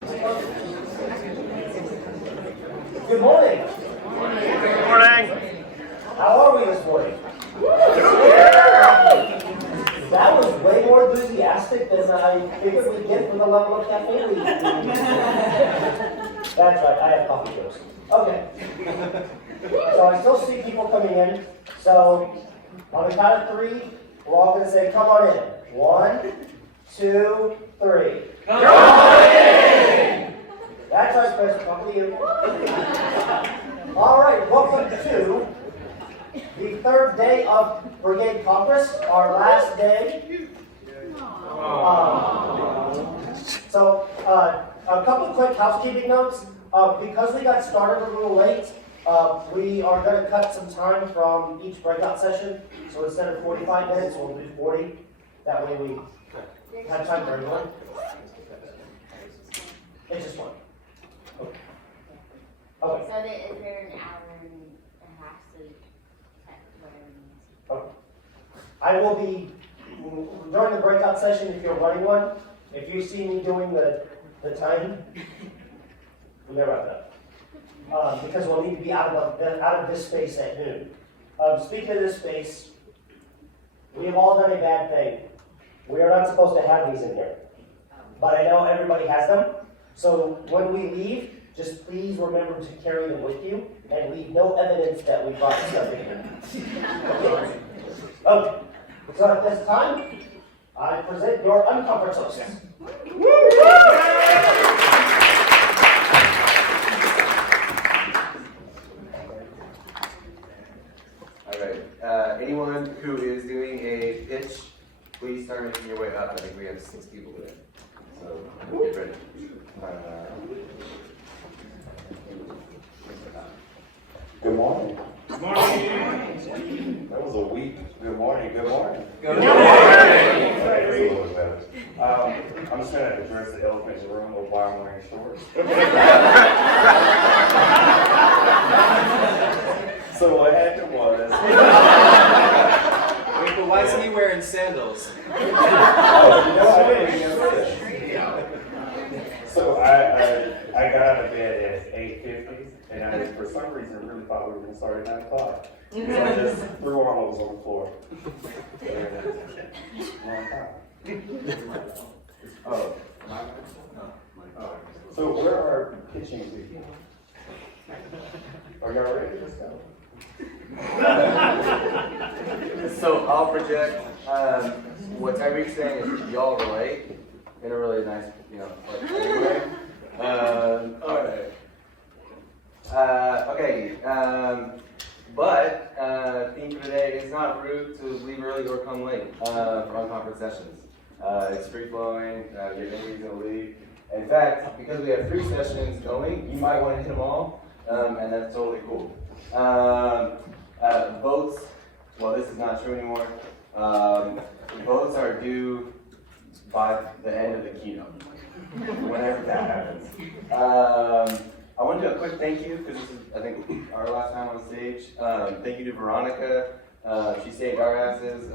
Good morning. Good morning. How are we this morning? That was way more enthusiastic than I figured we'd get for the level of caffeine we eat. That's right, I have coffee dose. Okay. So I still see people coming in. So on the count of three, we're all going to say, come on in. 1, 2, 3. Come on in! That's right, Chris. Talking to you. All right, welcome to the third day of Brigade Congress, our last day. So, a couple of quick housekeeping notes. Because we got started a little late, we are going to cut some time from each breakout session. So instead of 45 minutes, we'll do 40. That way we have time for everyone. It's just one. Okay. So is there an hour and a half sleep? Okay. I will be, during the breakout session, if you're running one, if you see me doing the time, never have that. Because we'll need to be out of this space at noon. Speaking of this space, we have all done a bad thing. We are not supposed to have these in here. But I know everybody has them. So when we leave, just please remember to carry them with you and leave no evidence that we brought stuff in here. Okay. So at this time, I present your unconference hosts. All right. Anyone who is doing a pitch, please start making your way up. I think we have 6 people today. So get ready. Good morning. Good morning. That was a weak good morning. Good morning. Good morning. I'm just going to address the elephant in the room of why I'm wearing shorts. So what happened was... Wait, but why is he wearing sandals? I didn't even know this. So I got out of bed at 8:50, and I for some reason really thought we were going to start at 9 o'clock. So I just threw armloads on the floor. Oh. So where are pitching people? Are y'all ready? Let's go. So I'll project what Tyreek's saying is y'all relate in a really nice, way. Alright. Okay. But theme for today is not rude to leave early or come late for unconference sessions. It's free flowing. You have no reason to leave. In fact, because we have 3 sessions going, you might want to hit them all, and that's totally cool. Votes. Well, this is not true anymore. Votes are due by the end of the keynote, whenever that happens. I want to do a quick thank you, because this is, I think, our last time on stage. Thank you to Veronica. She saved our asses.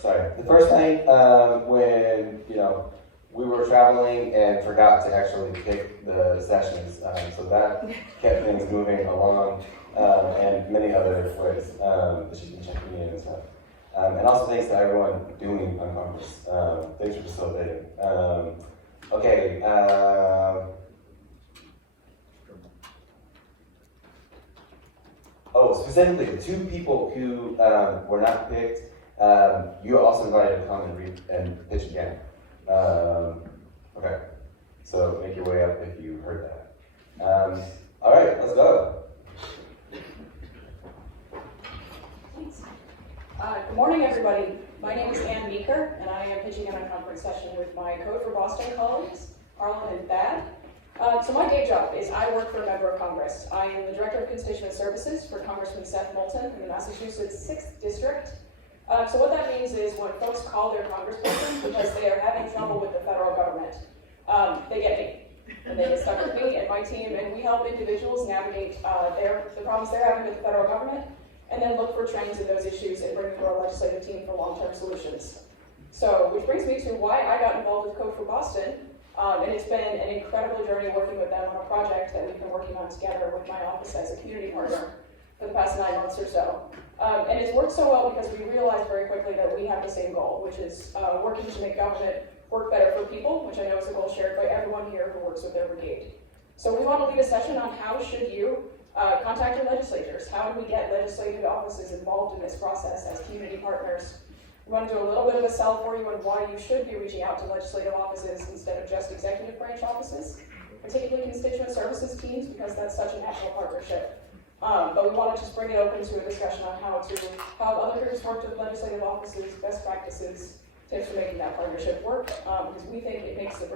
Sorry. The first night when, we were traveling and forgot to actually pick the sessions. So that kept things moving along, and many other ways that she's been checking in and stuff. And also thanks to everyone doing Unconference. Thanks for facilitating. Okay. Specifically, the 2 people who were not picked, you are also invited to come and read and pitch again. Okay. So make your way up if you heard that. All right, let's go. Good morning, everybody. My name is Ann Meeker, and I am pitching in a conference session with my Code for Boston colleagues, Harlan and Thad. So my day job is I work for a member of Congress. I am the Director of Constituent Services for Congressman Seth Moulton in the Massachusetts 6th District. So what that means is when folks call their congressperson because they are having trouble with the federal government, they get me. And they get stuck with me and my team, and we help individuals navigate the problems they're having with the federal government. and then look for trends in those issues and bring them to our legislative team for long-term solutions. So, which brings me to why I got involved with Code for Boston, and it's been an incredible journey working with them on a project that we've been working on together with my office as a community partner for the past 9 months or so. And it's worked so well because we realized very quickly that we have the same goal, which is working to make government work better for people, which I know is a goal shared by everyone here who works with their brigade. So we want to lead a session on how should you contact your legislators. How do we get legislative offices involved in this process as community partners? We want to do a little bit of a sell for you on why you should be reaching out to legislative offices instead of just executive branch offices, particularly constituent services teams, because that's such a natural partnership. But we want to just bring it open to a discussion on how other groups work with legislative offices, best practices, tips for making that partnership work, because we think it gives the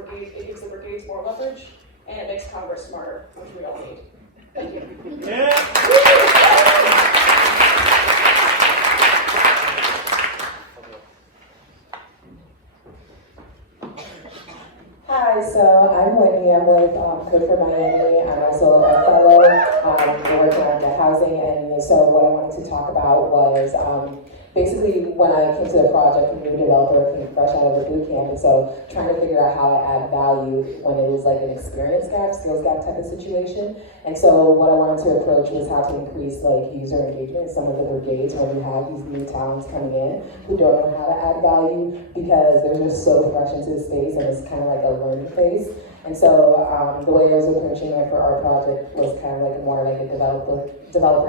brigades more leverage, and it makes Congress smarter, which we all need. Thank you. Yeah. Hi, so I'm Whitney. I'm with Code for Miami. I'm also a fellow working on the housing, and so what I wanted to talk about was basically when I came to the project, a new developer came fresh out of the boot camp, and so trying to figure out how to add value when it was like an experience gap, skills gap type of situation. And so what I wanted to approach was how to increase like user engagement in some of the brigades when we have these new talents coming in who don't know how to add value because they're just so fresh into the space and it's kind of like a learning phase. And so the way I was approaching it for our project was kind of like more like a developer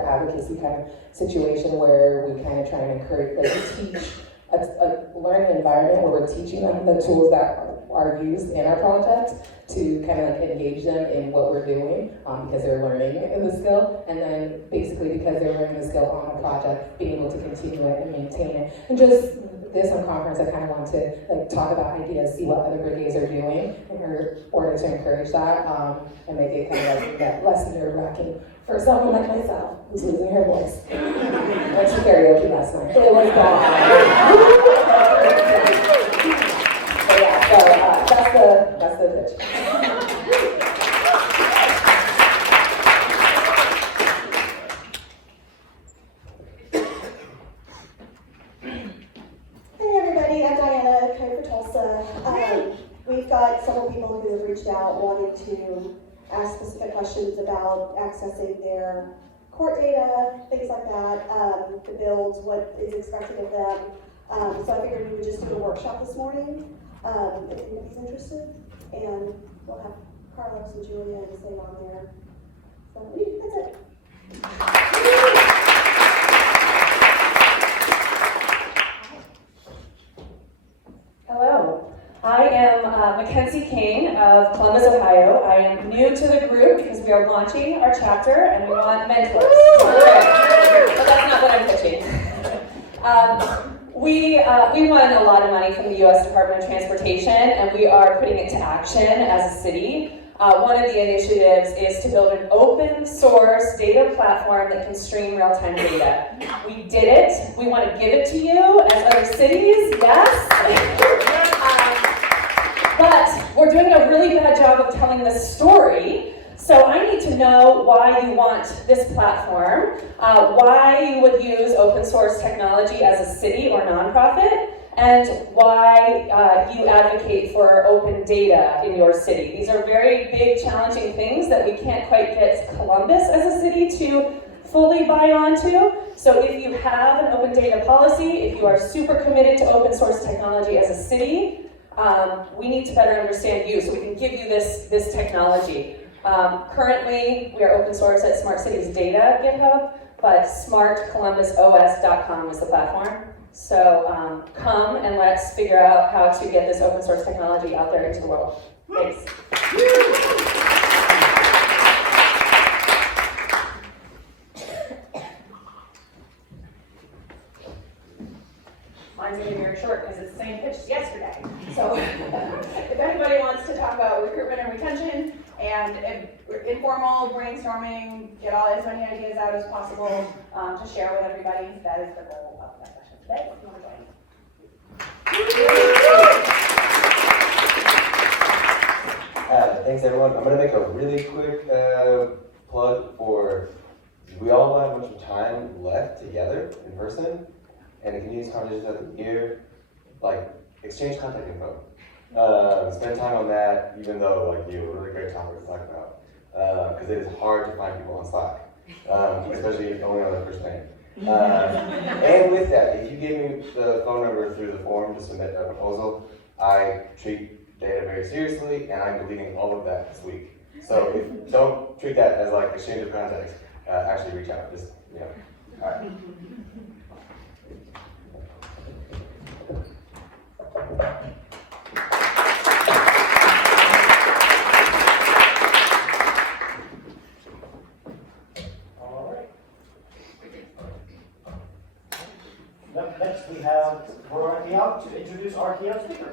advocacy kind of situation where we kind of try and encourage, like teach a learning environment where we're teaching them the tools that are used in our project to kind of like engage them in what we're doing because they're learning the skill, and then basically because they're learning the skill on a project, being able to continue it and maintain it. And just this conference, I kind of want to like talk about ideas, see what other brigades are doing in order to encourage that and make it kind of like that less nerve-wracking for someone like myself who's losing her voice. Went to karaoke last night. It was gone. But yeah, so that's the pitch. Hey everybody, I'm Diana, Code for Tulsa. We've got several people who have reached out wanting to ask specific questions about accessing their court data, things like that, the builds, what is expected of them. So I figured we would just do a workshop this morning, if anybody's interested, and we'll have Carlos and Julia and Sam on there. So that's it. Hello, I am Mackenzie King of Columbus, Ohio. I am new to the group because we are launching our chapter and we want mentors. But that's not what I'm pitching. We won a lot of money from the U.S. Department of Transportation and we are putting it to action as a city. One of the initiatives is to build an open source data platform that can stream real-time data. We did it. We want to give it to you as other cities, yes. But we're doing a really bad job of telling this story. So I need to know why you want this platform, why you would use open source technology as a city or nonprofit, and why you advocate for open data in your city. These are very big, challenging things that we can't quite get Columbus as a city to fully buy onto. So if you have an open data policy, if you are super committed to open source technology as a city, we need to better understand you so we can give you this technology. Currently, we are open source at Smart Cities Data GitHub, but smartcolumbusos.com is the platform. So come and let's figure out how to get this open source technology out there into the world. Thanks. Mine's going to be very short because it's the same pitch as yesterday. So if anybody wants to talk about recruitment and retention and informal brainstorming, get as many ideas out as possible to share with everybody, that is the goal of that session today. If you want to join. Thanks everyone. I'm going to make a really quick plug for, we all have a bunch of time left together. and the continuous conversations of the year, like, exchange contact info. Spend time on that, even though like you have a really great topic to talk about. Because it is hard to find people on Slack, especially only on their first name. And with that, if you give me the phone number through the form to submit a proposal, I treat data very seriously, and I'm deleting all of that this week. So don't treat that as like exchange of contacts. Actually reach out, just, you know. All right. All right. Next, we have Ariana to introduce our keynote speaker.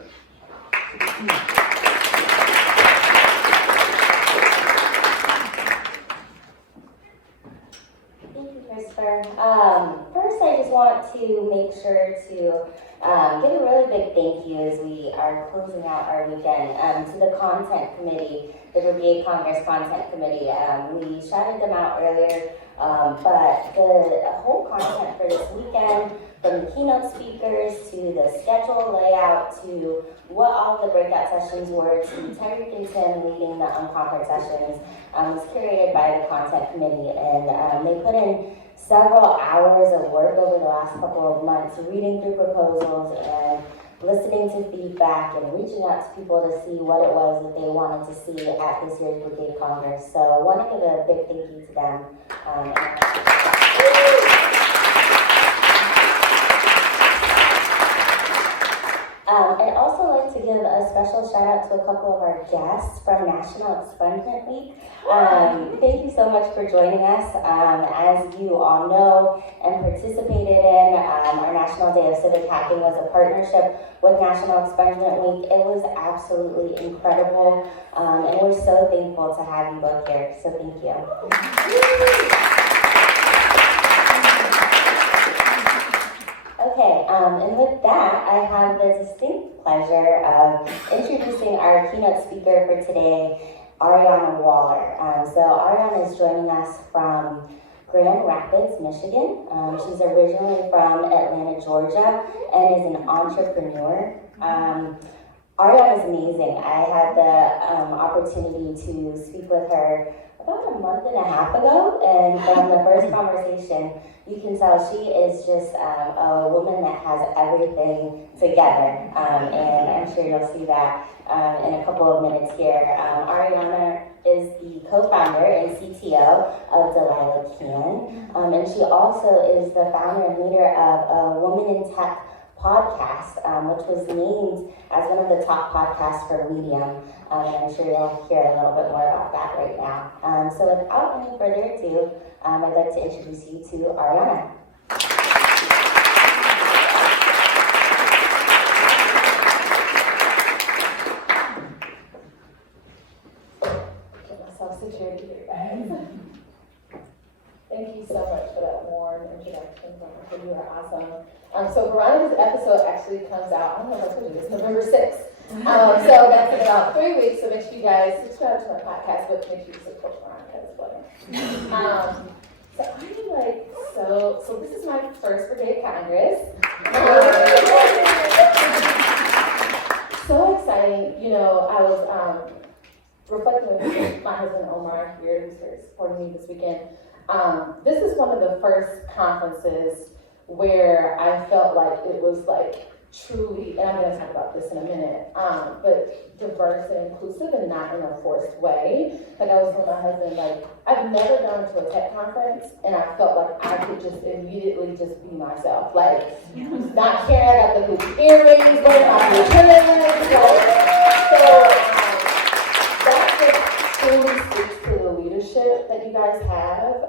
Thank you, Christopher. First, I just want to make sure to give a really big thank you as we are closing out our weekend to the content committee, the Brigade Congress Content Committee. We shouted them out earlier, but the whole content for this weekend, from the keynote speakers to the schedule layout to what all the breakout sessions were to Tyreek and Tim leading the unconference sessions, was curated by the content committee, and they put in several hours of work over the last couple of months reading through proposals and listening to feedback and reaching out to people to see what it was that they wanted to see at this year's Brigade Congress. So I want to give a big thank you to them. I'd also like to give a special shout out to a couple of our guests from National Expungement Week. Thank you so much for joining us. As you all know and participated in, our National Day of Civic Hacking was a partnership with National Expungement Week. It was absolutely incredible, and we're so thankful to have you both here, so thank you. Okay, and with that, I have the distinct pleasure of introducing our keynote speaker for today, Ariana Waller. So Ariana is joining us from Grand Rapids, Michigan. She's originally from Atlanta, Georgia, and is an entrepreneur. Ariana is amazing. I had the opportunity to speak with her about a month and a half ago, and from the first conversation, you can tell she is just a woman that has everything together, and I'm sure you'll see that in a couple of minutes here. Ariana is the co-founder and CTO of Delilah Can, and she also is the founder and leader of a Woman in Tech podcast, which was named as one of the top podcasts for Medium. And I'm sure you'll hear a little bit more about that right now. So without any further ado, I'd like to introduce you to Ariana. Get myself situated here, guys. Thank you so much for that warm introduction. You are awesome. So Veronica's episode actually comes out, I don't know if I told you this, November 6th. So that's in about 3 weeks, so make sure you guys subscribe to my podcast, but make sure you support Veronica as well. So I'm like, so this is my first Brigade Congress. So exciting. You know, I was reflecting with my husband Omar here, who's here supporting me this weekend. This is one of the first conferences where I felt like it was like truly, and I'm going to talk about this in a minute, but diverse and inclusive and not in a forced way. Like I was with my husband, like I've never gone to a tech conference and I felt like I could just immediately just be myself. Like not caring, I got the hoop earrings, wearing my returns, so that's what truly speaks to the leadership that you guys have.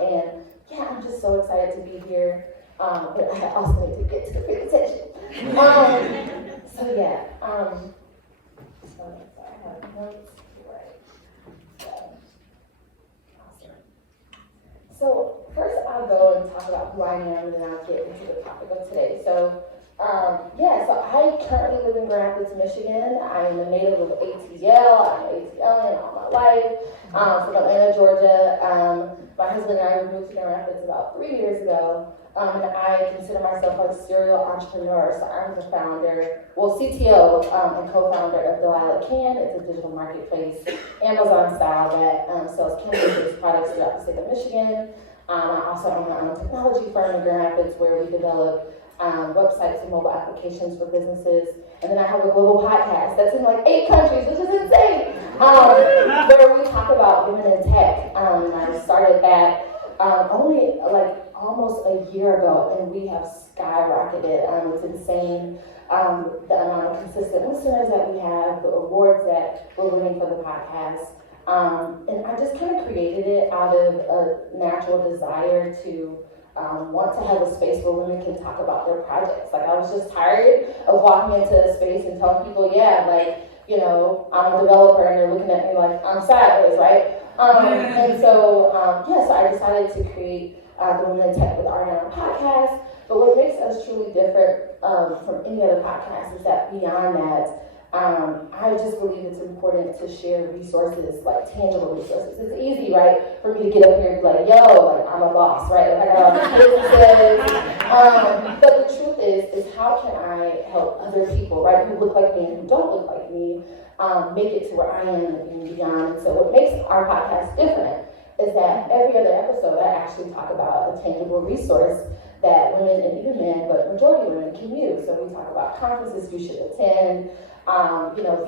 And yeah, I'm just so excited to be here. But I also need to get to the presentation. So yeah, so I have notes right. Awesome. So first I'll go and talk about who I am, and then I'll get into the topic of today. So yeah, so I currently live in Grand Rapids, Michigan. I'm a native of ATL. I'm an ATLian all my life. From Atlanta, Georgia. My husband and I moved to Grand Rapids about 3 years ago, and I consider myself a serial entrepreneur. So I'm the founder, CTO and co-founder of Delilah Can. It's a digital marketplace, Amazon style that sells cannabis-based products throughout the state of Michigan. I also own my own technology firm in Grand Rapids where we develop websites and mobile applications for businesses. And then I have a global podcast that's in like 8 countries, which is insane, where we talk about women in tech. And I started that only like almost a year ago, and we have skyrocketed. It's insane the amount of consistent listeners that we have, the awards that we're winning for the podcast. And I just kind of created it out of a natural desire to want to have a space where women can talk about their projects. Like, I was just tired of walking into a space and telling people, yeah, like, you know, I'm a developer, and they're looking at me like I'm sideways, right? And so, so I decided to create the Women in Tech with Ariana podcast. But what makes us truly different from any other podcast is that beyond that, I just believe it's important to share resources, like tangible resources. It's easy, right, for me to get up here and be like, yo, like, I'm a boss, right? Like, I got all these businesses. But the truth is how can I help other people, right, who look like me and who don't look like me, make it to where I am and beyond. And so what makes our podcast different is that every other episode I actually talk about a tangible resource that women and even men, but majority of women can use. So we talk about conferences you should attend.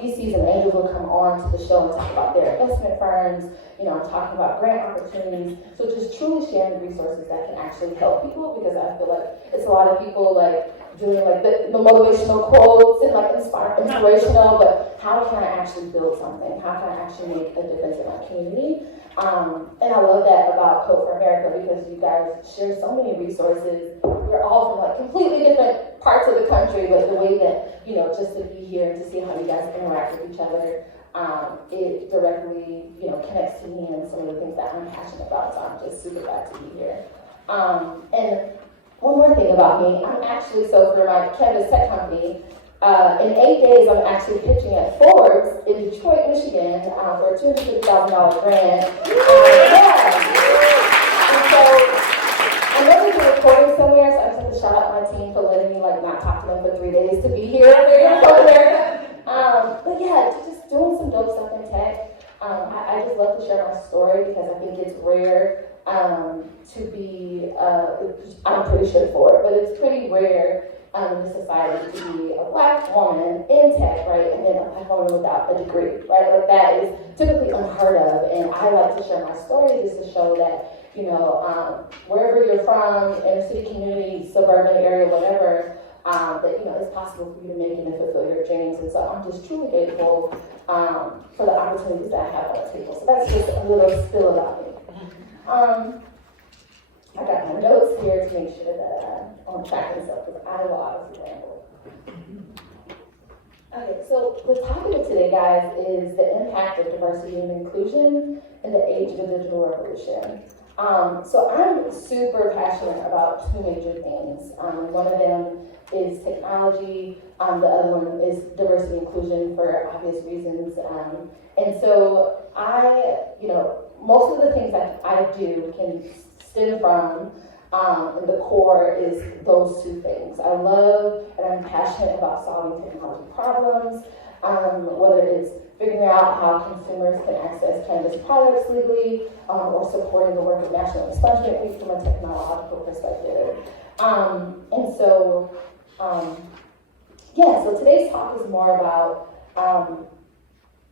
VCs and angels will come on to the show and talk about their investment firms. I'm talking about grant opportunities. So just truly sharing resources that can actually help people, because I feel like it's a lot of people like doing like the motivational quotes and like inspirational, but how can I actually build something? How can I actually make a difference in my community? And I love that about Code for America, because you guys share so many resources. We're all from like completely different parts of the country, but the way that, just to be here and to see how you guys interact with each other, it directly, connects to me and some of the things that I'm passionate about. So I'm just super glad to be here. And one more thing about me, I'm actually, so for my cannabis tech company, in 8 days, I'm actually pitching at Forbes in Detroit, Michigan, for a $250,000 grant. And so I know there's a recording somewhere, so I just have to shout out my team for letting me like not talk to them for 3 days to be here in America. But yeah, just doing some dope stuff in tech. I just love to share my story because I think it's rare to be, I'm pretty straightforward, but it's pretty rare in this society to be a Black woman in tech, right, and then a Black woman without a degree, right? Like, that is typically unheard of, and I like to share my story just to show that, wherever you're from, inner city community, suburban area, whatever, that, it's possible for you to make it and fulfill your dreams. And so I'm just truly grateful for the opportunities that I have on the table. So that's just a little spill about me. I got my notes here to make sure that I'm on track and stuff, because I will obviously ramble. Okay, so the topic of today, guys, is the impact of diversity and inclusion in the age of the digital revolution. So I'm super passionate about 2 major things. One of them is technology, the other one is diversity and inclusion for obvious reasons. And so most of the things that I do can stem from, and the core is those 2 things. I love and I'm passionate about solving technology problems, whether it's figuring out how consumers can access cannabis products legally, or supporting the work of National Expungement Week from a technological perspective. So today's talk is more about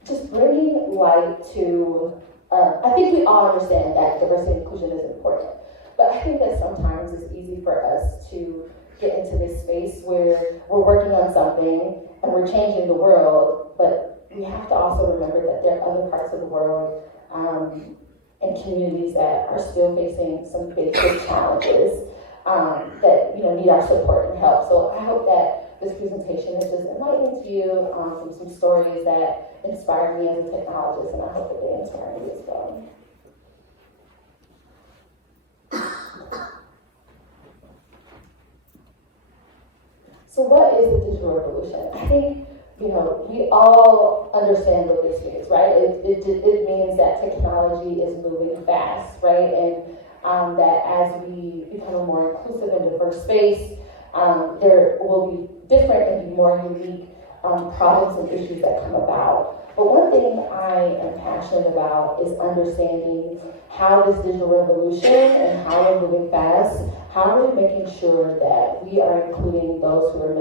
just bringing light to, I think we all understand that diversity and inclusion is important, but I think that sometimes it's easy for us to get into this space where we're working on something and we're changing the world, but we have to also remember that there are other parts of the world and communities that are still facing some big challenges that need our support and help. So I hope that this presentation is just enlightening to you from some stories that inspired me as a technologist, and I hope that they inspire you as well. So what is the digital revolution? I think, we all understand what this means, right? It means that technology is moving fast, right? And that as we become a more inclusive and diverse space, there will be different and more unique problems and issues that come about. But one thing I am passionate about is understanding how this digital revolution and how we're moving fast, how are we making sure that we are including those who are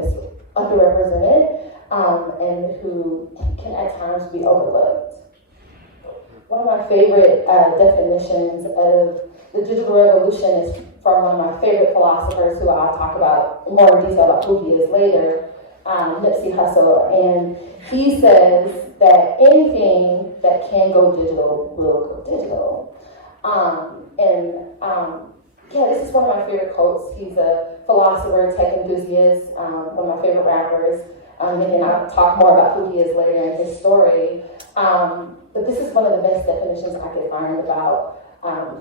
underrepresented and who can at times be overlooked. One of my favorite definitions of the digital revolution is from one of my favorite philosophers who I'll talk about more in detail about who he is later, Nipsey Hussle, and he says that anything that can go digital will go digital. This is one of my favorite quotes. He's a philosopher, tech enthusiast, one of my favorite rappers, and I'll talk more about who he is later in his story. But this is one of the best definitions I could find about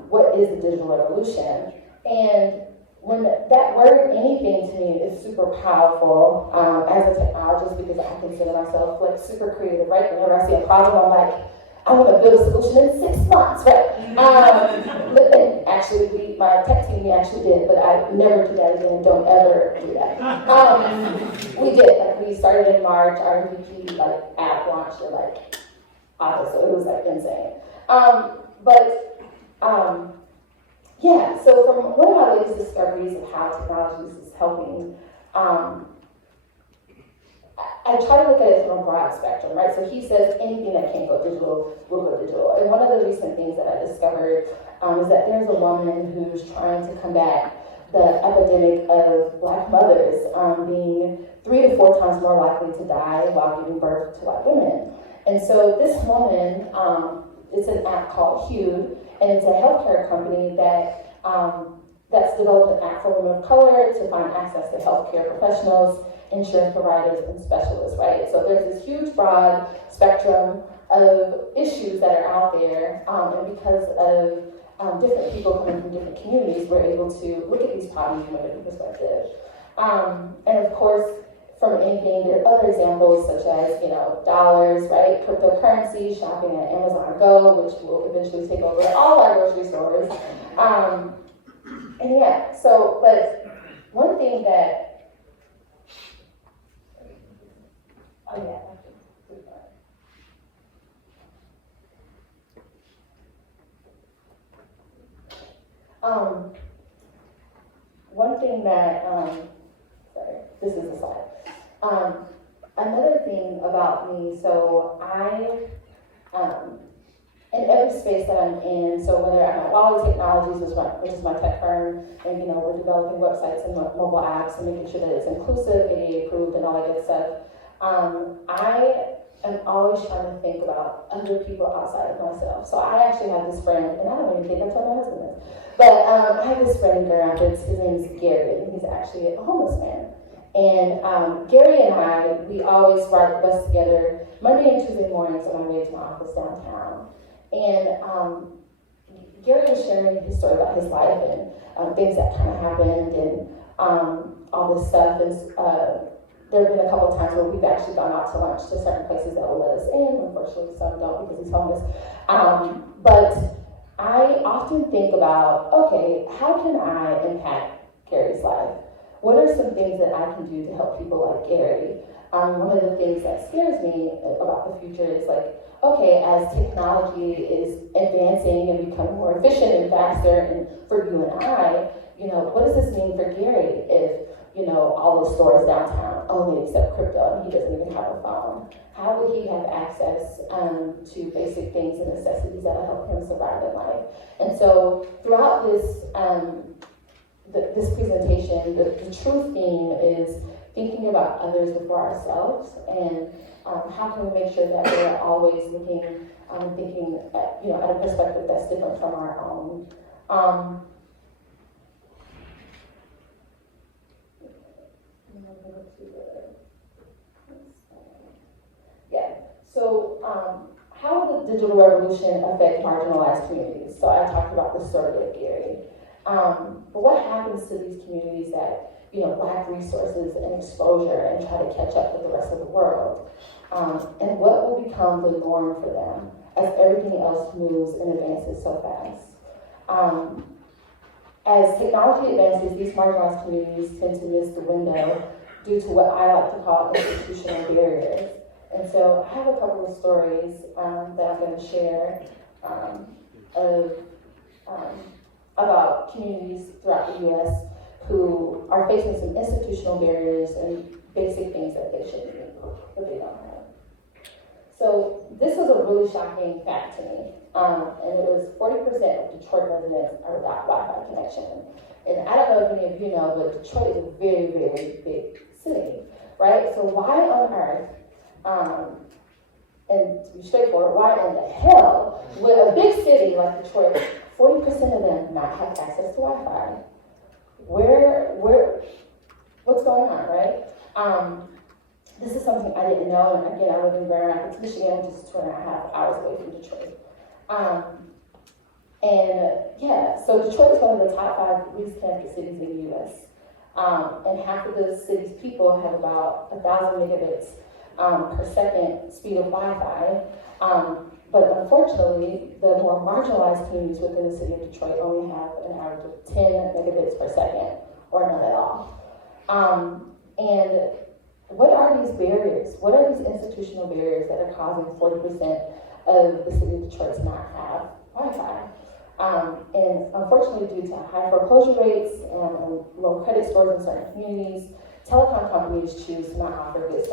what is the digital revolution. And when that word anything to me is super powerful as a technologist, because I consider myself like super creative, right? Whenever I see a problem, I'm like, I want to build a solution in 6 months, right? And actually, my tech team, we actually did, but I never do that again. Don't ever do that. We did, like we started in March, our MVP app launched in August, so it was insane. So from one of my latest discoveries of how technology is helping, I try to look at it from a broad spectrum, right? So he says anything that can't go digital will go digital. And one of the recent things that I discovered is that there's a woman who's trying to combat the epidemic of Black mothers being 3 to 4 times more likely to die while giving birth to Black women. And so this woman, it's an app called Hued, and it's a healthcare company that's developed an app for women of color to find access to healthcare professionals, insurance providers, and specialists, right? So there's this huge, broad spectrum of issues that are out there, and because of different people coming from different communities, we're able to look at these problems from a different perspective. And of course, from anything, there are other examples such as, dollars, right? Cryptocurrency, shopping at Amazon Go, which will eventually take over all our grocery stores. But one thing that, one thing that, sorry, this is the slide. Another thing about me, so in every space that I'm in, so whether I'm at Wally Technologies, which is my tech firm, and we're developing websites and mobile apps and making sure that it's inclusive, ADA approved, and all that good stuff. I am always trying to think about other people outside of myself. So I actually have this friend, and I don't even think that's what my husband is, but I have this friend in Grand Rapids. His name is Gary, and he's actually a homeless man. And Gary and I, we always ride the bus together Monday and Tuesday mornings on our way to my office downtown. And Gary was sharing his story about his life and things that kind of happened and all this stuff. And there have been a couple of times where we've actually gone out to lunch to certain places that will let us in. Unfortunately, some don't because he's homeless. But I often think about, okay, how can I impact Gary's life? What are some things that I can do to help people like Gary? One of the things that scares me about the future is okay, as technology is advancing and becoming more efficient and faster, and for you and I, what does this mean for Gary if, all the stores downtown only accept crypto and he doesn't even have a phone? How will he have access to basic things and necessities that will help him survive in life? And so throughout this this presentation, the true theme is thinking about others before ourselves, and how can we make sure that we're always looking and thinking at a perspective that's different from our own. So how will the digital revolution affect marginalized communities? So I talked about the story of Gary. But what happens to these communities that lack resources and exposure and try to catch up with the rest of the world? And what will become the norm for them as everything else moves and advances so fast? as technology advances, these marginalized communities tend to miss the window due to what I like to call institutional barriers. And so I have a couple of stories that I'm going to share about communities throughout the U.S. who are facing some institutional barriers and basic things that they should need, but they don't have. So this was a really shocking fact to me, and it was 40% of Detroit residents are without Wi-Fi connection. And I don't know if any of you know, but Detroit is a very, very big city, right? So why on earth, and to be straightforward, why in the hell would a big city like Detroit, 40% of them not have access to Wi-Fi? What's going on, right? This is something I didn't know, and again, I live in Grand Rapids, Michigan, which is 2.5 hours away from Detroit. So Detroit is one of the top 5 least connected cities in the U.S. And half of the city's people have about 1,000 megabits per second speed of Wi-Fi. But unfortunately, the more marginalized communities within the city of Detroit only have an average of 10 megabits per second, or none at all. And what are these barriers? What are these institutional barriers that are causing 40% of the city of Detroit to not have Wi-Fi? And unfortunately, due to high foreclosure rates and low credit scores in certain communities, telecom companies choose to not offer good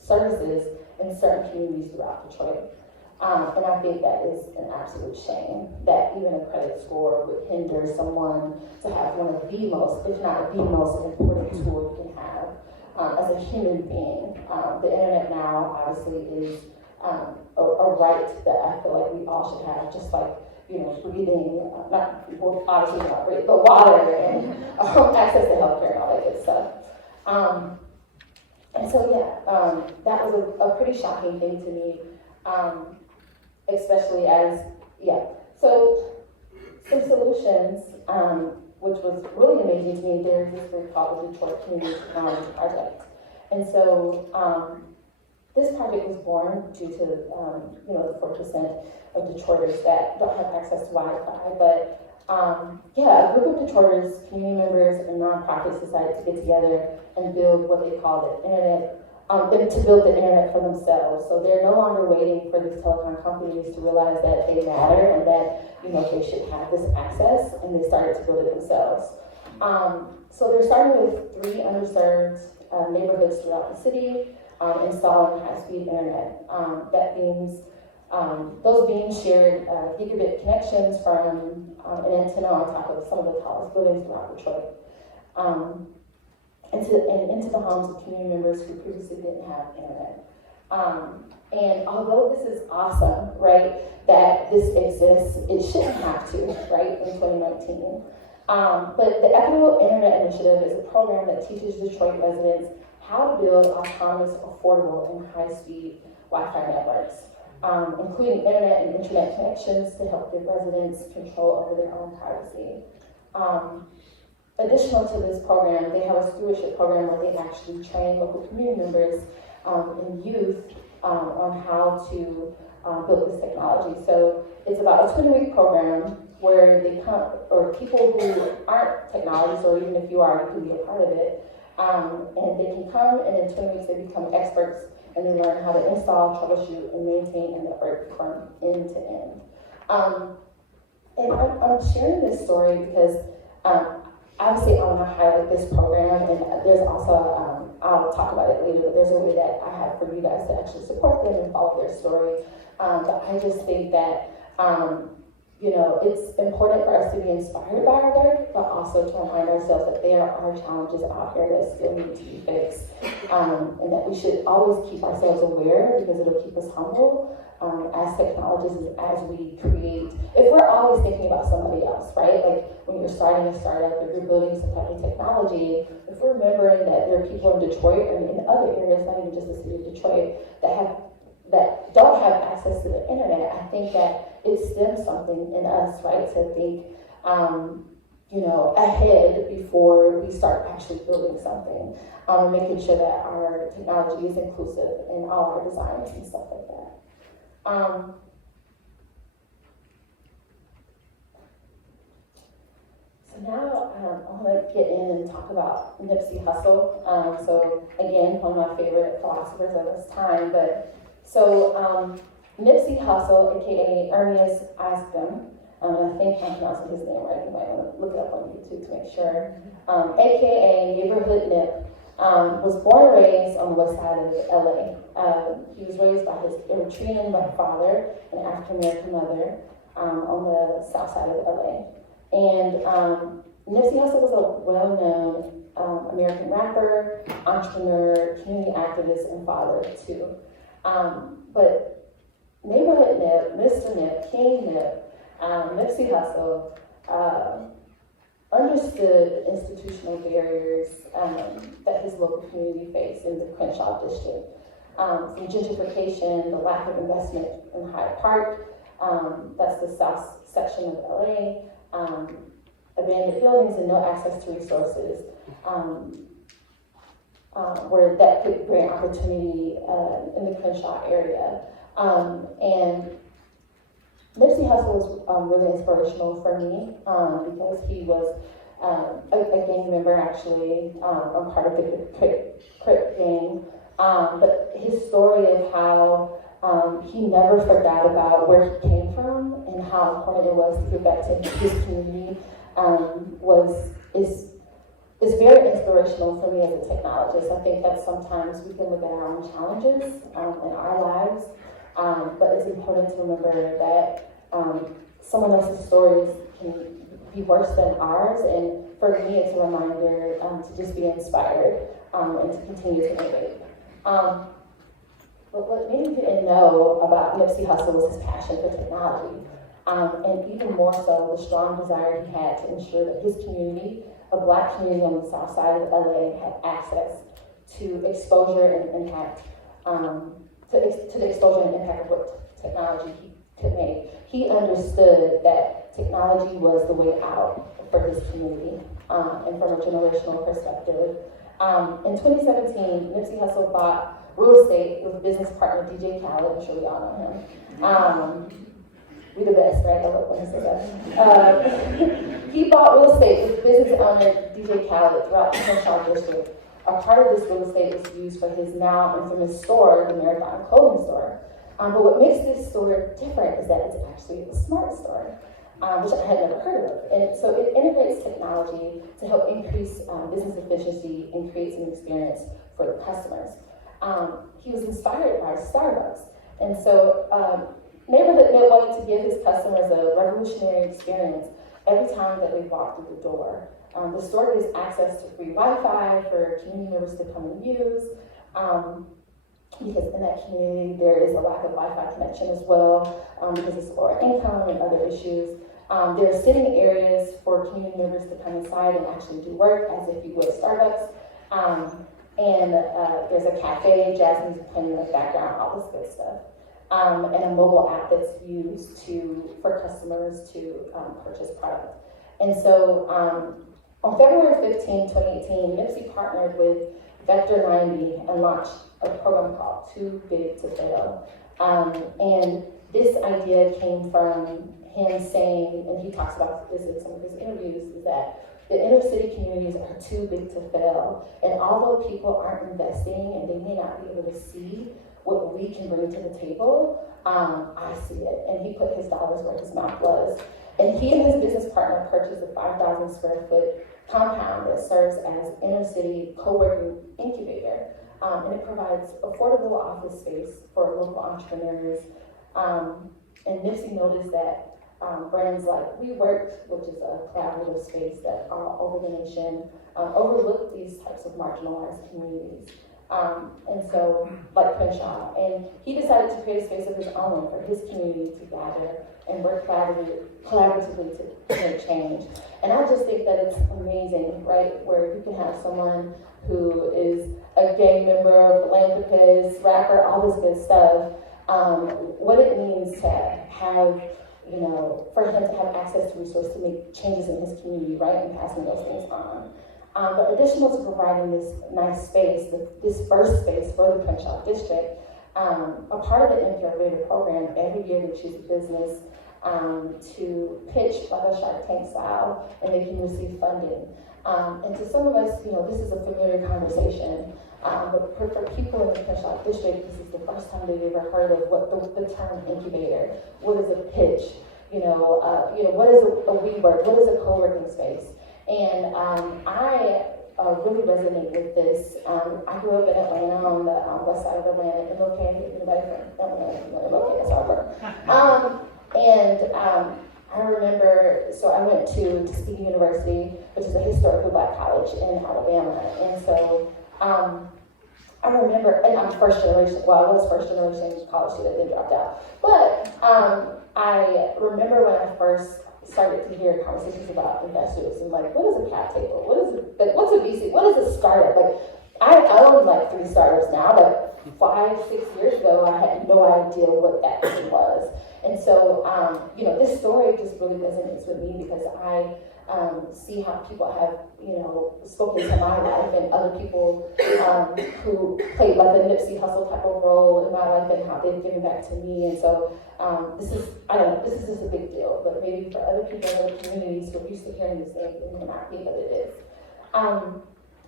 services in certain communities throughout Detroit. And I think that is an absolute shame that even a credit score would hinder someone to have one of the most, if not the most important tool you can have as a human being. The internet now obviously is a right that I feel like we all should have, just like, breathing, obviously not breathing, but water and access to healthcare and all that good stuff. That was a pretty shocking thing to me, especially as, So some solutions, which was really amazing to me, there's this group called the Detroit Community Technology Project. And so this project was born due to, the 4% of Detroiters that don't have access to Wi-Fi. But a group of Detroiters, community members, and nonprofits decided to get together and build what they call the internet, to build the internet for themselves. So they're no longer waiting for these telecom companies to realize that they matter and that, they should have this access, and they started to build it themselves. So they're starting with 3 underserved neighborhoods throughout the city, installing high-speed internet. That means those being shared gigabit connections from an antenna on top of some of the tallest buildings throughout Detroit, into the homes of community members who previously didn't have internet. And although this is awesome, right, that this exists, it shouldn't have to, right, in 2019. But the Equitable Internet Initiative is a program that teaches Detroit residents how to build autonomous, affordable, and high-speed Wi-Fi networks, including internet and internet connections to help give residents control over their own privacy. Additional to this program, they have a stewardship program where they actually train local community members and youth on how to build this technology. So it's about a 20-week program where they come, or people who aren't technologists, or even if you are, you can be a part of it, and they can come, and in 20 weeks they become experts, and they learn how to install, troubleshoot, and maintain a network from end to end. And I'm sharing this story because obviously I want to highlight this program, and there's also, I'll talk about it later, but there's a way that I have for you guys to actually support them and follow their story. But I just think that, it's important for us to be inspired by our work, but also to remind ourselves that there are challenges out here that still need to be fixed, and that we should always keep ourselves aware because it'll keep us humble as technologists, as we create. If we're always thinking about somebody else, right? Like when you're starting a startup, if you're building some type of technology, if we're remembering that there are people in Detroit and in other areas, not even just the city of Detroit, that don't have access to the internet, I think that it stems something in us, right, to think, ahead before we start actually building something, making sure that our technology is inclusive in all our designs and stuff like that. So now I want to get in and talk about Nipsey Hussle. So again, one of my favorite philosophers of this time. But so Nipsey Hussle, aka Ermias Asgham, I think I'm pronouncing his name right. You might want to look it up on YouTube to make sure. AKA Neighborhood Nip, was born and raised on the west side of LA. He was raised by his Eritrean father and African American mother on the south side of LA. And Nipsey Hussle was a well-known American rapper, entrepreneur, community activist, and father too. But Neighborhood Nip, Mr. Nip, King Nip, Nipsey Hussle understood the institutional barriers that his local community faced in the Crenshaw district. From gentrification, the lack of investment in Hyde Park, that's the south section of LA, abandoned buildings and no access to resources, where that could bring opportunity in the Crenshaw area. And Nipsey Hussle was really inspirational for me because he was a gang member, actually. I'm part of the Crip gang. But his story of how he never forgot about where he came from and how important it was to give back to his community is very inspirational for me as a technologist. I think that sometimes we can look at our own challenges in our lives, but it's important to remember that someone else's stories can be worse than ours, and for me it's a reminder to just be inspired and to continue to innovate. But what many didn't know about Nipsey Hussle was his passion for technology, and even more so the strong desire he had to ensure that his community, a Black community on the south side of LA, had access to exposure and impact, to the exposure and impact of what technology he could make. He understood that technology was the way out for his community, and from a generational perspective. In 2017, Nipsey Hussle bought real estate with business partner DJ Khaled. I'm sure we all know him. We the best, right? I love when he says that. He bought real estate with business owner DJ Khaled throughout the Crenshaw district. A part of this real estate was used for his now infamous store, the Marathon Clothing Store. But what makes this store different is that it's actually a smart store, which I had never heard of. And so it integrates technology to help increase business efficiency and create an experience for customers. He was inspired by Starbucks. And so Neighborhood Nip wanted to give his customers a revolutionary experience every time that they walk through the door. The store gives access to free Wi-Fi for community members to come and use, because in that community there is a lack of Wi-Fi connection as well, because it's lower income and other issues. There are sitting areas for community members to come inside and actually do work as if you would at Starbucks. And there's a cafe, jazz music playing in the background, all this good stuff. And a mobile app that's used for customers to purchase product. And so on February 15, 2018, Nipsey partnered with Vector 90 and launched a program called Too Big to Fail. And this idea came from him saying, and he talks about this in some of his interviews, is that the inner city communities are too big to fail. And although people aren't investing and they may not be able to see what we can bring to the table, I see it. And he put his dollars where his mouth was. And he and his business partner purchased a 5,000 square foot compound that serves as inner city co-working incubator. And it provides affordable office space for local entrepreneurs. And Nipsey noticed that brands like WeWork, which is a collaborative space that all over the nation, overlook these types of marginalized communities. And so, like Crenshaw, and he decided to create a space of his own for his community to gather and work collaboratively to make change. And I just think that it's amazing, right, where you can have someone who is a gang member, philanthropist, rapper, all this good stuff, what it means to have, for him to have access to resources to make changes in his community, right, and passing those things on. But additional to providing this nice space, this first space for the Crenshaw district, a part of the NPR Creative program, every year they choose a business to pitch like a Shark Tank style, and they can receive funding. And to some of us, this is a familiar conversation, but for people in the Crenshaw district, this is the first time they've ever heard of what the term incubator, what is a pitch, what is a WeWork, what is a co-working space. And I really resonate with this. I grew up in Atlanta, on the west side of Atlanta, MLK, anybody from Atlanta, MLK, that's where I'm from. I remember, so I went to Tuskegee University, which is a historically black college in Alabama, and so I remember, and I'm first generation, well, I was first generation college student, then dropped out, but I remember when I first started to hear conversations about investors and like, what is a cap table? What is it, like, what's a VC? What is a startup? Like, I own like 3 startups now, but 5-6 years ago, I had no idea what that even was. And so, this story just really resonates with me because I see how people have, spoken to my life and other people who played like a Nipsey Hussle type of role in my life and how they've given back to me. And so, this is just a big deal, but maybe for other people in other communities who are used to hearing these things, it may not be, but it is.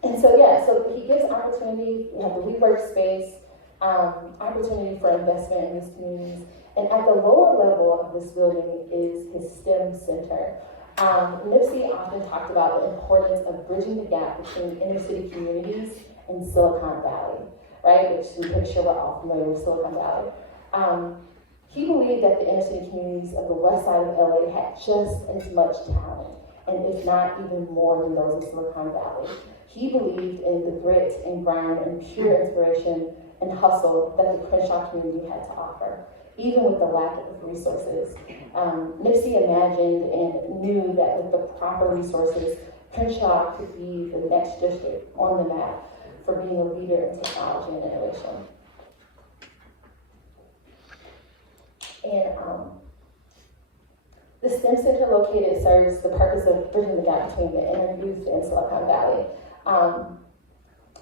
And so, so he gives opportunity, we have the WeWork space, opportunity for investment in these communities. And at the lower level of this building is his STEM center. Nipsey often talked about the importance of bridging the gap between inner city communities and Silicon Valley, right? Which I'm pretty sure we're all familiar with Silicon Valley. He believed that the inner city communities of the west side of LA had just as much talent, and if not even more than those in Silicon Valley. He believed in the grit and grind and pure inspiration and hustle that the Crenshaw community had to offer, even with the lack of resources. Nipsey imagined and knew that with the proper resources, Crenshaw could be the next district on the map for being a leader in technology and innovation. And the STEM Center located serves the purpose of bridging the gap between the inner youth and Silicon Valley.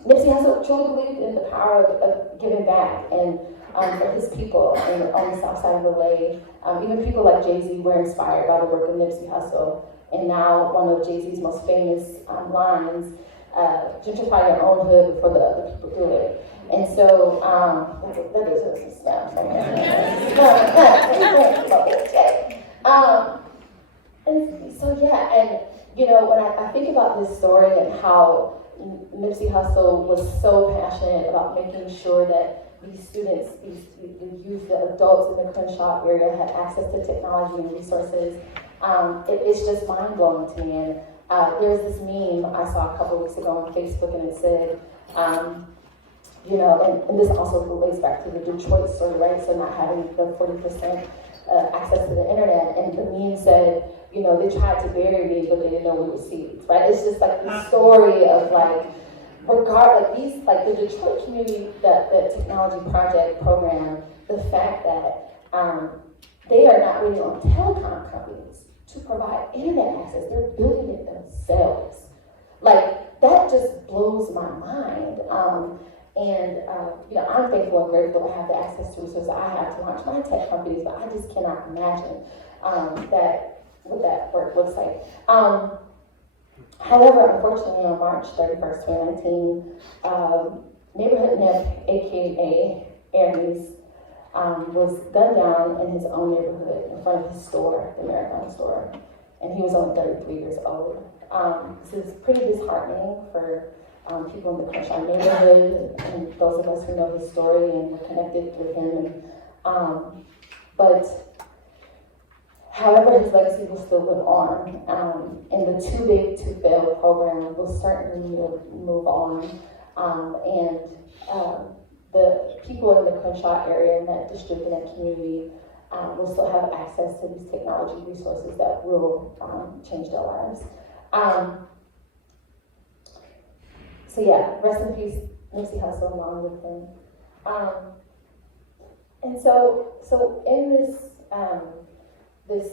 Nipsey Hussle truly believed in the power of giving back and for his people on the south side of LA. Even people like Jay-Z were inspired by the work of Nipsey Hussle. And now one of Jay-Z's most famous lines, gentrify your own hood before the other people do it. And so, that deserves some stuff. And so, when I think about this story and how Nipsey Hussle was so passionate about making sure that these students, the youth, the adults in the Crenshaw area had access to technology and resources, it's just mind-blowing to me. And there's this meme I saw a couple weeks ago on Facebook, and it said, and this also relates back to the Detroit story, right? So not having the 40% access to the internet, and the meme said, they tried to bury me, but they didn't know we were seeds, right? It's just like the story of like, the Detroit community, the technology project program, the fact that they are not really on telecom companies to provide internet access, they're building it themselves. Like, that just blows my mind. I'm thankful and grateful to have the access to resources I have to launch my tech companies, but I just cannot imagine what that work looks like. However, unfortunately, on March 31st, 2019, Neighborhood Nip, aka Aries, was gunned down in his own neighborhood in front of his store, the Marathon store, and he was only 33 years old. This is pretty disheartening for people in the Crenshaw neighborhood and those of us who know his story and were connected through him. But however, his legacy will still live on, and the Too Big to Fail program will certainly move on. The people in the Crenshaw area, in that district, in that community, will still have access to these technology resources that will change their lives. Rest in peace, Nipsey Hussle, along with him. And so in this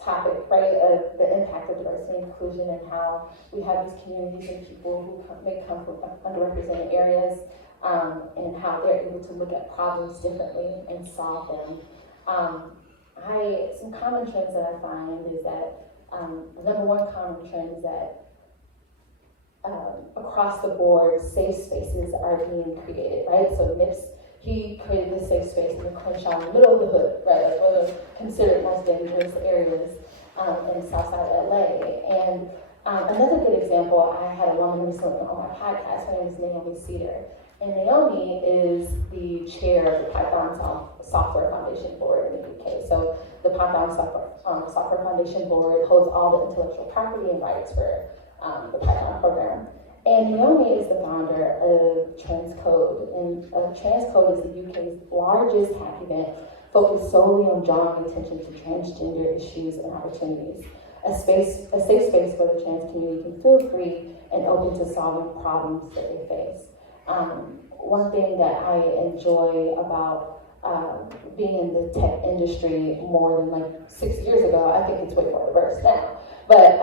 topic, right, of the impact of diversity and inclusion and how we have these communities and people who may come from underrepresented areas, and how they're able to look at problems differently and solve them. some common trends that I find is that the number one common trend is that across the board, safe spaces are being created, right? So Nips, he created this safe space in Crenshaw, in the middle of the hood, right? Like one of the considered most dangerous areas in Southside LA. And another good example, I had a woman recently on my podcast. Her name is Naomi Cedar. And Naomi is the chair of the Python Software Foundation Board in the UK. So the Python Software Foundation Board holds all the intellectual property and rights for the Python program. And Naomi is the founder of Transcode. And Transcode is the UK's largest hack event focused solely on drawing attention to transgender issues and opportunities. A safe space where the trans community can feel free and open to solving problems that they face. One thing that I enjoy about being in the tech industry more than like 6 years ago, I think it's way more diverse now, but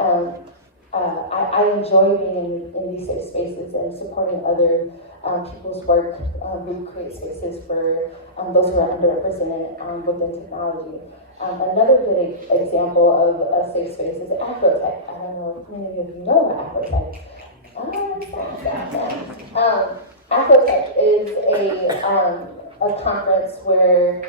I enjoy being in these safe spaces and supporting other people's work who create spaces for those who are underrepresented within technology. Another good example of a safe space is Afrotech. I don't know if many of you know about Afrotech. Afrotech is a conference where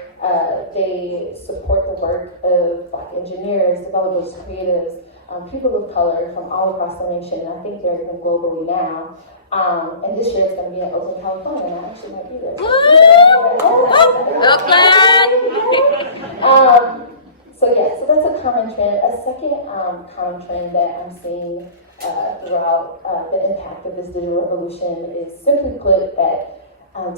they support the work of Black engineers, developers, creatives, people of color from all across the nation. And I think they're even globally now. And this year it's going to be in Oakland, California, and I actually might be there. So that's a common trend. A second common trend that I'm seeing throughout the impact of this digital revolution is, simply put, that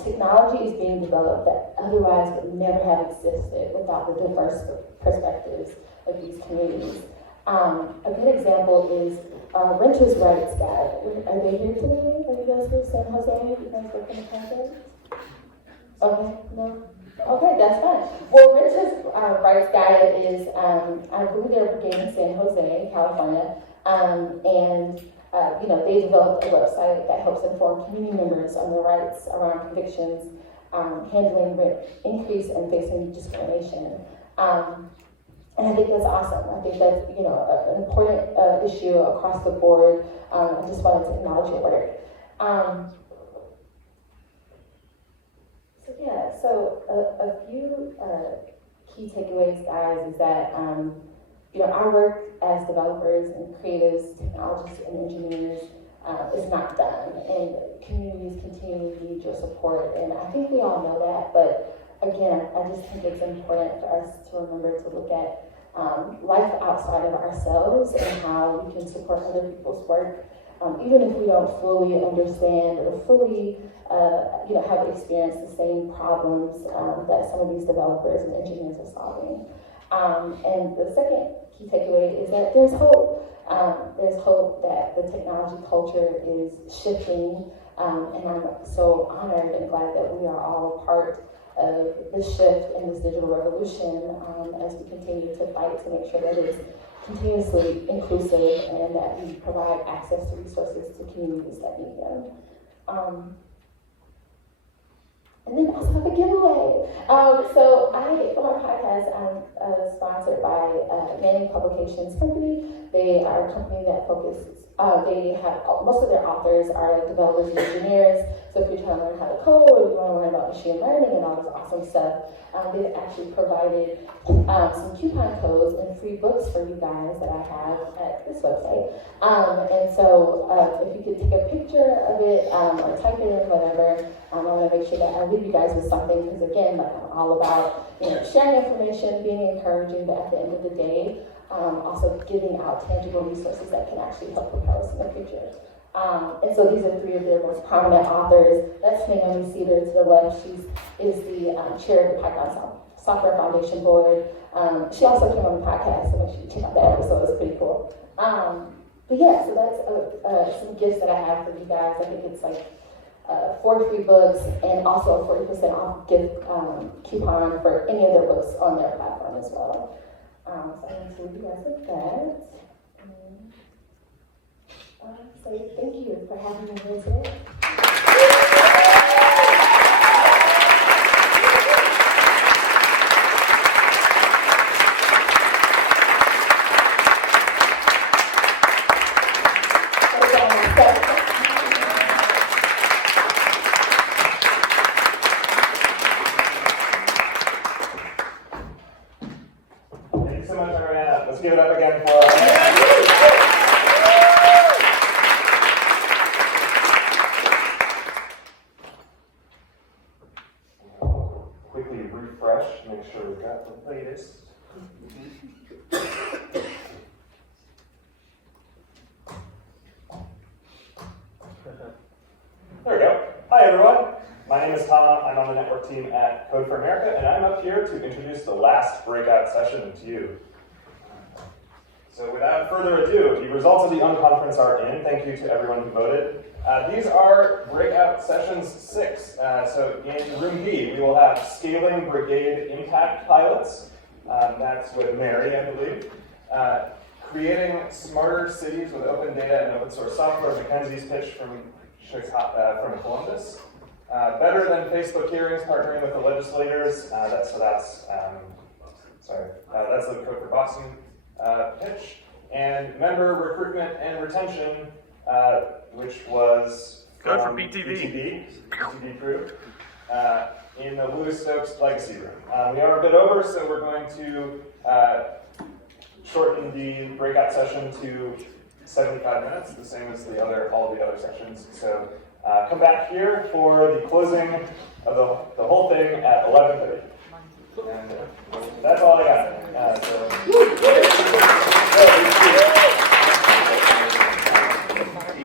technology is being developed that otherwise would never have existed without the diverse perspectives of these communities. A good example is Renters' Rights Guide. Are they here today? Are you guys here? San Jose? You guys work in the conference? Okay, no? Okay, that's fine. Well, Renters' Rights Guide is, I believe they're a brigade in San Jose, California, and they developed a website that helps inform community members on their rights around convictions, handling increase and facing discrimination. And I think that's awesome. I think that's an important issue across the board. I just wanted to acknowledge your work. So a few key takeaways, guys, is that our work as developers and creatives, technologists, and engineers is not done, and communities continue to need your support. And I think we all know that, but again, I just think it's important for us to remember to look at life outside of ourselves and how we can support other people's work, even if we don't fully understand or fully have experienced the same problems that some of these developers and engineers are solving. And the second key takeaway is that there's hope. There's hope that the technology culture is shifting, and I'm so honored and glad that we are all a part of this shift and this digital revolution as we continue to fight to make sure that it's continuously inclusive and that we provide access to resources to communities that need them. And then also have a giveaway. So for my podcast, I'm sponsored by Manning Publications Company. They are a company that focuses, they have, most of their authors are like developers and engineers. So if you're trying to learn how to code, or you want to learn about machine learning and all this awesome stuff, they've actually provided some coupon codes and free books for you guys that I have at this website. And so if you could take a picture of it or type it in, whatever, I want to make sure that I leave you guys with something, because again, like, I'm all about sharing information, being encouraging, but at the end of the day, also giving out tangible resources that can actually help propel us in the future. And so these are three of their most prominent authors. That's Naomi Cedar to the left. She is the chair of the Python Software Foundation Board. She also came on the podcast, so make sure you check out that episode. It's pretty cool. But yeah, so that's some gifts that I have for you guys. I think it's like 4 free books and also a 40% off gift coupon for any of their books on their platform as well. So I'm going to leave you guys with that. So thank you for having me here today. is Tom. I'm on the network team at Code for America, and I'm up here to introduce the last breakout session to you. So without further ado, the results of the unconference are in. Thank you to everyone who voted. These are breakout sessions 6. So in room B, we will have scaling Brigade impact pilots. That's with Mary, I believe. Creating smarter cities with open data and open source software, Mackenzie's pitch from Columbus. Better than Facebook hearings, partnering with the legislators. That's the Code for Boston pitch. And member recruitment and retention, which was Code for BTV crew, in the Louis Stokes Legacy Room. We are a bit over, so we're going to shorten the breakout session to 75 minutes, the same as all the other sessions. So come back here for the closing of the whole thing at 11:30. And that's all I got.